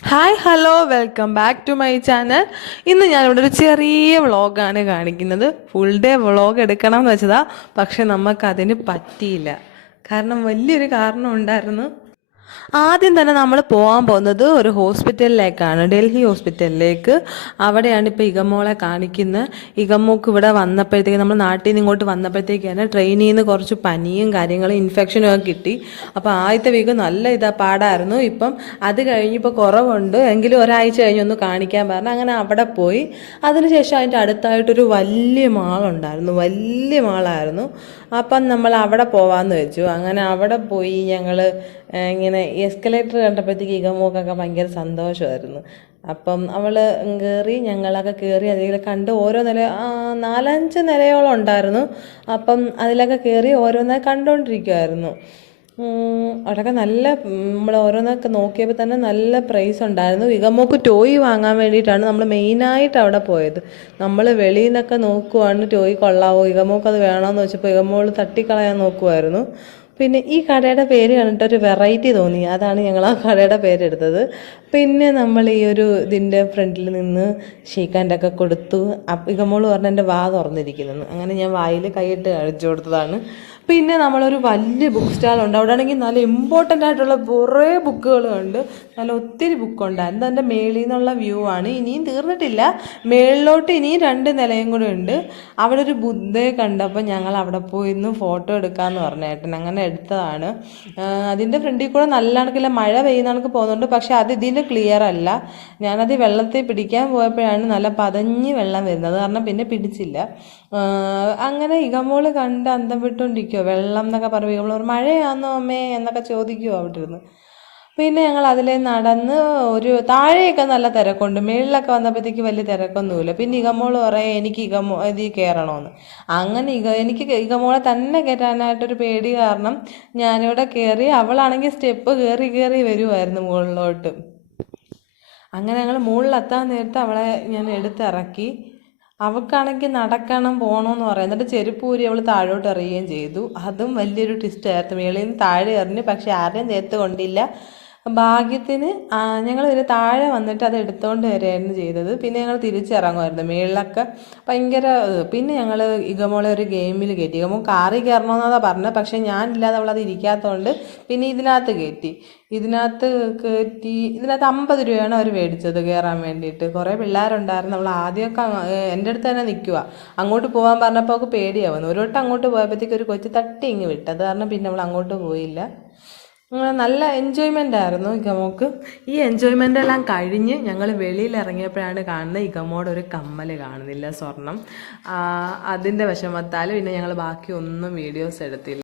Hi hello welcome back to my channel ഇന്ന് ഞാനിവിടെ ഒരു ചെറിയ വ്ളോഗാണ് കാണിക്കുന്നത്. ഫുൾ ഡേ വ്ളോഗ് എടുക്കണം എന്ന് വെച്ചതാ. പക്ഷെ നമുക്കതിന് പറ്റിയില്ല. കാരണം വലിയൊരു കാരണം ഉണ്ടായിരുന്നു ആദ്യം തന്നെ നമ്മൾ പോകാൻ പോകുന്നത് ഒരു ഹോസ്പിറ്റലിലേക്കാണ്. ഡൽഹി ഹോസ്പിറ്റലിലേക്ക്. അവിടെയാണ് ഇപ്പോൾ ഇഗമോളെ കാണിക്കുന്നത്. ഇഗമോക്ക് ഇവിടെ വന്നപ്പോഴത്തേക്ക് നമ്മൾ നാട്ടിൽ നിന്ന് ഇങ്ങോട്ട് വന്നപ്പോഴത്തേക്കാണ് ട്രെയിനിൽ നിന്ന് കുറച്ച് പനിയും കാര്യങ്ങളും ഇൻഫെക്ഷനും ഒക്കെ കിട്ടി. അപ്പോൾ ആദ്യത്തെ വീക്ക് നല്ല ഇതാ പാടായിരുന്നു. ഇപ്പം അത് കഴിഞ്ഞിപ്പോൾ കുറവുണ്ട്. എങ്കിലും ഒരാഴ്ച കഴിഞ്ഞൊന്ന് കാണിക്കാൻ പറഞ്ഞു. അങ്ങനെ അവിടെ പോയി. അതിനുശേഷം അതിന്റെ അടുത്തായിട്ടൊരു വലിയ മാളുണ്ടായിരുന്നു വലിയ മാളായിരുന്നു അപ്പം നമ്മൾ അവിടെ പോവാന്ന് വെച്ചു. അങ്ങനെ അവിടെ പോയി ഞങ്ങൾ ഇങ്ങനെ എസ്കലേറ്റർ കണ്ടപ്പോഴത്തേക്ക് ഇഗമോക്കൊക്കെ ഭയങ്കര സന്തോഷമായിരുന്നു. അപ്പം അവൾ കയറി ഞങ്ങളൊക്കെ കയറി അതിൽ കണ്ട് ഓരോ നില നാലഞ്ച് നിലയോളം ഉണ്ടായിരുന്നു. അപ്പം അതിലൊക്കെ കയറി ഓരോന്നെ കണ്ടുകൊണ്ടിരിക്കുമായിരുന്നു അവിടെയൊക്കെ നല്ല നമ്മൾ ഓരോന്നൊക്കെ നോക്കിയപ്പോൾ തന്നെ നല്ല പ്രൈസ് ഉണ്ടായിരുന്നു. ഇഗമോക്ക് ടോയ് വാങ്ങാൻ വേണ്ടിയിട്ടാണ് നമ്മൾ മെയിനായിട്ട് അവിടെ പോയത്. നമ്മൾ വെളിയിൽ നിന്നൊക്കെ നോക്കുവാണ് ടോയ് കൊള്ളാവോ? ഇഗമോക്ക് അത് വേണമെന്ന് വെച്ചപ്പോൾ ഇഗമോൾ തട്ടിക്കളയാൻ നോക്കുമായിരുന്നു പിന്നെ ഈ കടയുടെ പേര് കണ്ടിട്ട് ഒരു വെറൈറ്റി തോന്നി. അതാണ് ഞങ്ങൾ ആ കടയുടെ പേരെടുത്തത് പിന്നെ നമ്മൾ ഈ ഒരു ഇതിന്റെ ഫ്രണ്ടിൽ നിന്ന് ഷെയ്ക്കാന്റെ കൊടുത്തു. അപ്പം ഇകമോൾ പറഞ്ഞ എന്റെ വാ തുറന്നിരിക്കുന്നു. അങ്ങനെ ഞാൻ വായിൽ കൈയിട്ട് കഴിച്ചു കൊടുത്തതാണ്. പിന്നെ നമ്മളൊരു വലിയ ബുക്ക് സ്റ്റാളുണ്ട് അവിടെ ആണെങ്കിൽ നല്ല ഇമ്പോർട്ടന്റ് ആയിട്ടുള്ള കുറേ ബുക്കുകളുണ്ട് നല്ല ഒത്തിരി ബുക്കുണ്ടായിരുന്നു അതിന്റെ മേളിൽ നിന്നുള്ള വ്യൂ ആണ്. ഇനിയും തീർന്നിട്ടില്ല. മേളിലോട്ട് ഇനിയും രണ്ട് നിലയും കൂടെ ഉണ്ട്. അവിടെ ഒരു ബുദ്ധയെ കണ്ടപ്പോൾ ഞങ്ങൾ അവിടെ പോയി ഇന്ന് ഫോട്ടോ എടുക്കാമെന്ന് പറഞ്ഞു ഏട്ടൻ. എടുത്തതാണ്. അതിന്റെ ഫ്രണ്ടിൽ കൂടെ നല്ല കണക്കില്ല മഴ പെയ്യുന്ന കണക്ക് പോകുന്നുണ്ട്. പക്ഷേ അത് ഇതിൽ ക്ലിയർ അല്ല. ഞാനത് വെള്ളത്തിൽ പിടിക്കാൻ പോയപ്പോഴാണ് നല്ല പതഞ്ഞ് വെള്ളം വരുന്നത്. കാരണം പിന്നെ പിടിച്ചില്ല. അങ്ങനെ ഇകമോൾ കണ്ട് അന്തം വിട്ടുകൊണ്ടിരിക്കുമോ വെള്ളം എന്നൊക്കെ പറയുമ്പോൾ മഴയാണോ അമ്മേ? എന്നൊക്കെ ചോദിക്കുമോ അവിടെ ഇരുന്ന് പിന്നെ ഞങ്ങൾ അതിലെ നടന്ന് ഒരു താഴെയൊക്കെ നല്ല തിരക്കുണ്ട്. മേളിലൊക്കെ വന്നപ്പോഴത്തേക്ക് വലിയ തിരക്കൊന്നുമില്ല. പിന്നെ ഇകമോൾ പറയാം എനിക്ക് ഇകമോ ഇതിൽ കയറണമെന്ന്. അങ്ങനെ ഇക എനിക്ക് ഇകമോളെ തന്നെ കയറ്റാനായിട്ടൊരു പേടി കാരണം ഞാനിവിടെ കയറി അവളാണെങ്കിൽ സ്റ്റെപ്പ് കയറി കയറി വരുമായിരുന്നു മുകളിലോട്ട്. അങ്ങനെ ഞങ്ങൾ മുകളിലെത്താൻ നേരത്ത് അവളെ ഞാൻ എടുത്തിറക്കി. അവൾക്കാണെങ്കിൽ നടക്കണം പോകണമെന്ന് പറയാം. എന്നിട്ട് ചെരുപ്പ് അവൾ താഴോട്ട് എറിയുകയും ചെയ്തു. അതും വലിയൊരു ട്വിസ്റ്റായിരുന്നു മേളിൽ നിന്ന് താഴെ എറിഞ്ഞു പക്ഷെ ആരുടെയും ദേഹത്ത് കൊണ്ടില്ല. ഭാഗ്യത്തിന് ഞങ്ങൾ ഒരു താഴെ വന്നിട്ട് അത് എടുത്തുകൊണ്ട് വരികയായിരുന്നു ചെയ്തത്. പിന്നെ ഞങ്ങൾ തിരിച്ചിറങ്ങുമായിരുന്നു. മേളിലൊക്കെ ഭയങ്കര. പിന്നെ ഞങ്ങൾ ഇഗമോളെ ഒരു ഗെയിമിൽ കയറ്റി. ഇഗമോ കാറി കയറണമെന്നാണ് പറഞ്ഞത് പക്ഷേ ഞാനില്ലാതെ അവളത് ഇരിക്കാത്തതുകൊണ്ട് പിന്നെ ഇതിനകത്ത് കയറ്റി. ഇതിനകത്ത് കയറ്റി ഇതിനകത്ത് അമ്പത് രൂപയാണ് അവർ മേടിച്ചത് കയറാൻ വേണ്ടിയിട്ട്. കുറേ പിള്ളേരുണ്ടായിരുന്നു. അവൾ ആദ്യമൊക്കെ എന്റെ അടുത്ത് തന്നെ നിൽക്കുക അങ്ങോട്ട് പോകാൻ പറഞ്ഞപ്പോൾ അവൾക്ക് പേടിയാവുന്നു ഒരു വട്ടം അങ്ങോട്ട് പോയപ്പോഴത്തേക്ക് ഒരു കൊച്ചു തട്ടി ഇങ്ങ് വിട്ടത്. കാരണം പിന്നെ അവൾ അങ്ങോട്ട് പോയില്ല. നല്ല എൻജോയ്മെന്റ് ആയിരുന്നു ഇഗമോക്ക്. ഈ എൻജോയ്മെന്റ് എല്ലാം കഴിഞ്ഞ് ഞങ്ങൾ വെളിയിൽ ഇറങ്ങിയപ്പോഴാണ് കാണുന്നത് ഇഗമോടെ ഒരു കമ്മൽ കാണുന്നില്ല സ്വർണം. അതിന്റെ വിഷമത്താൽ പിന്നെ ഞങ്ങൾ ബാക്കി ഒന്നും വീഡിയോസ് എടുത്തില്ല.